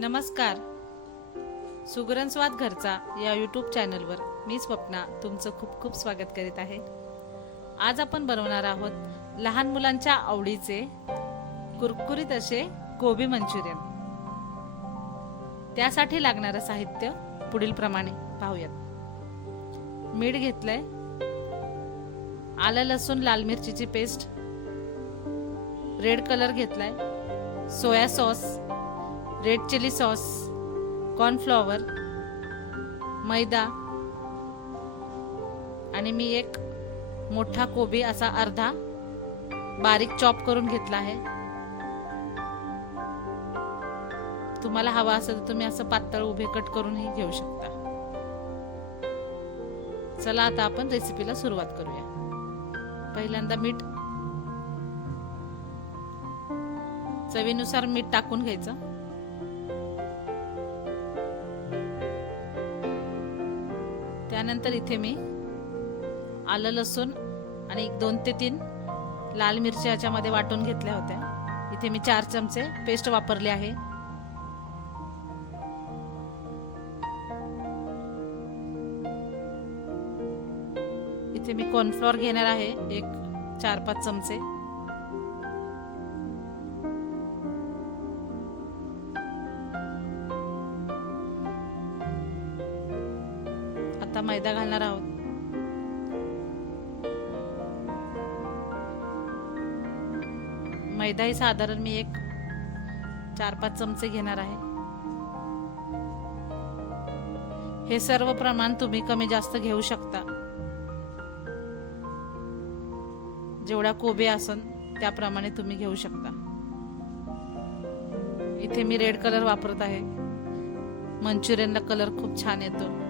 नमस्कार. सुगरणस्वाद घरचा या यूट्यूब चॅनलवर मी स्वप्ना तुमचं खूप खूप स्वागत करीत आहे. आज आपण बनवणार आहोत लहान मुलांच्या आवडीचे कुरकुरीत असे कोबी मंचुरियन. त्यासाठी लागणारं साहित्य पुढील प्रमाणे पाहूयात. मीठ घेतलंय. आलं लसूण लाल मिरचीची पेस्ट रेड कलर घेतलाय. Soya sauce red chilli sauce cornflour मैदा आणि मी एक मोठा कोबी असा अर्धा बारीक चॉप करून घेतला आहे. तुम्हाला हवा असेल तर तुम्ही असं पातळ उभे कट करूनही घेऊ शकता. चला आता आपण रेसिपीला सुरुवात करूया. पहिल्यांदा मीठ चवीनुसार मीठ टाकून घ्यायचं. त्यानंतर इथे मी आलं लसूण आणि एक दोन ते तीन लाल मिरच्या याच्यामध्ये वाटून घेतल्या होत्या. इथे मी चार चमचे पेस्ट वापरले आहे. इथे मी कॉर्नफ्लॉर घेणार आहे एक चार पाच चमचे. आता मैदा घालणार आहोत. मैदाही साधारण मी एक चार पाच चमचे घेणार आहे. हे सर्व प्रमाण तुम्ही कमी जास्त घेऊ शकता. जेवढ्या कोबी असन त्याप्रमाणे तुम्ही घेऊ शकता. इथे मी रेड कलर वापरत आहे. मंचुरियनला कलर खूप छान येतो.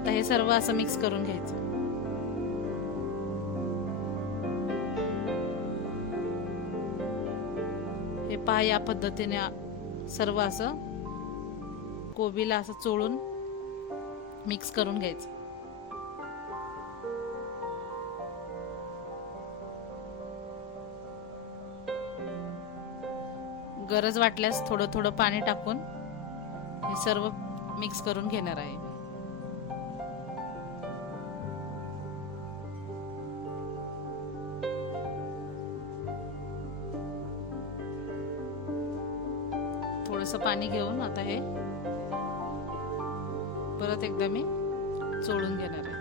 आता हे सर्व असं मिक्स करून घ्यायचं. हे पहा या पद्धतीने सर्व असं कोबीला असं चोळून मिक्स करून घ्यायचं. गरज वाटल्यास थोडं थोडं पाणी टाकून हे सर्व मिक्स करून घेणार आहे थोडस पाणी घेऊन आता हे परत एकदा मी चोळून घेणार आहे.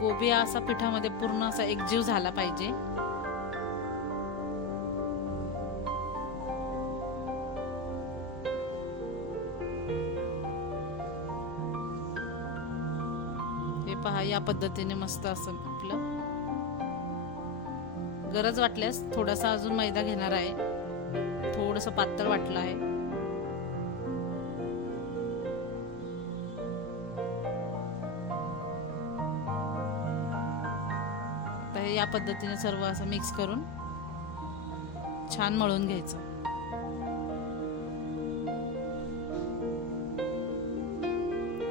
कोबी असा पिठामध्ये पूर्ण असा एकजीव झाला पाहिजे. हे पहा या पद्धतीने मस्त असं आपलं गरज वाटल्यास थोडासा अजून मैदा घेणार आहे. थोडस पातळ वाटलं आहे. हे या पद्धतीने सर्व असं मिक्स करून छान मळून घ्यायचं.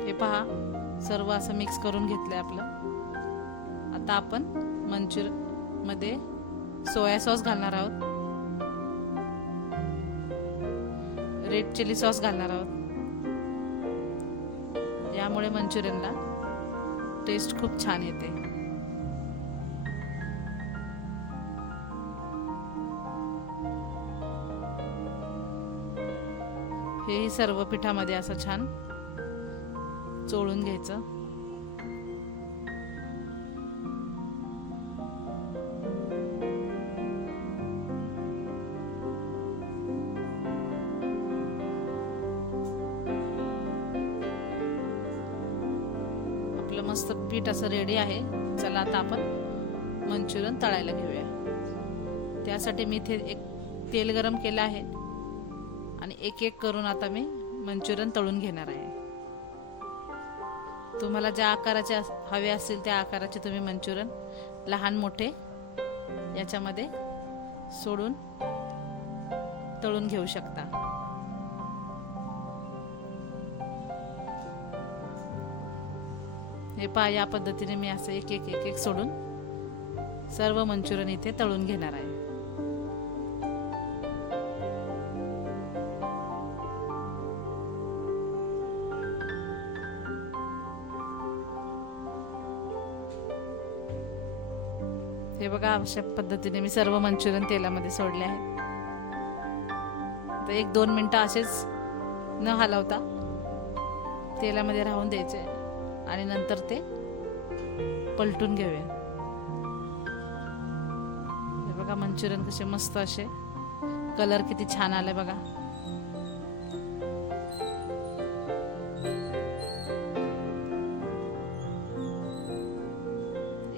हे पहा सर्व असं मिक्स करून घेतलंय आपलं. आता आपण मंचुरमध्ये सोया सॉस घालणार आहोत. रेड चिली सॉस घालणार आहोत. यामुळे मंचुरियनला टेस्ट खूप छान येते. हेही सर्व पिठामध्ये असं छान चोळून घ्यायचं. आपलं मस्त पीठ असं रेडी आहे. चला आता आपण मंचुरियन तळायला घेऊया. त्यासाठी मी इथे एक तेल गरम केलं आहे. आणि एक एक करून आता मी मंचुरियन तळून घेणार आहे. तुम्हाला ज्या आकाराचे हवे असतील त्या आकाराचे तुम्ही मंचुरियन लहान मोठे याच्यामध्ये सोडून तळून घेऊ शकता. हे पहा या पद्धतीने मी असं एक एक एक एक सोडून सर्व मंचुरियन इथे तळून घेणार आहे. हे बघा अशा पद्धतीने मी सर्व मंचुरियन तेलामध्ये सोडले आहे. तर एक दोन मिनटं असेच न हलवता तेलामध्ये राहून द्यायचे आणि नंतर ते पलटून घेऊया. हे बघा मंचुरियन कसे मस्त असे. कलर किती छान आलाय बघा.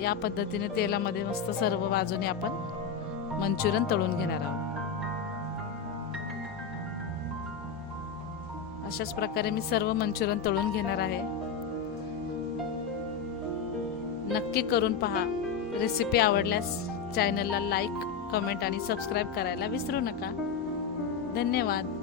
या पद्धतीने तेलामध्ये मस्त सर्व बाजूने आपण मंचुरियन तळून घेणार आहोत. अशाच प्रकारे मी सर्व मंचुरियन तळून घेणार आहे. नक्की करून पहा. रेसिपी आवडल्यास चॅनलला लाईक कमेंट आणि सबस्क्राईब करायला विसरू नका. धन्यवाद.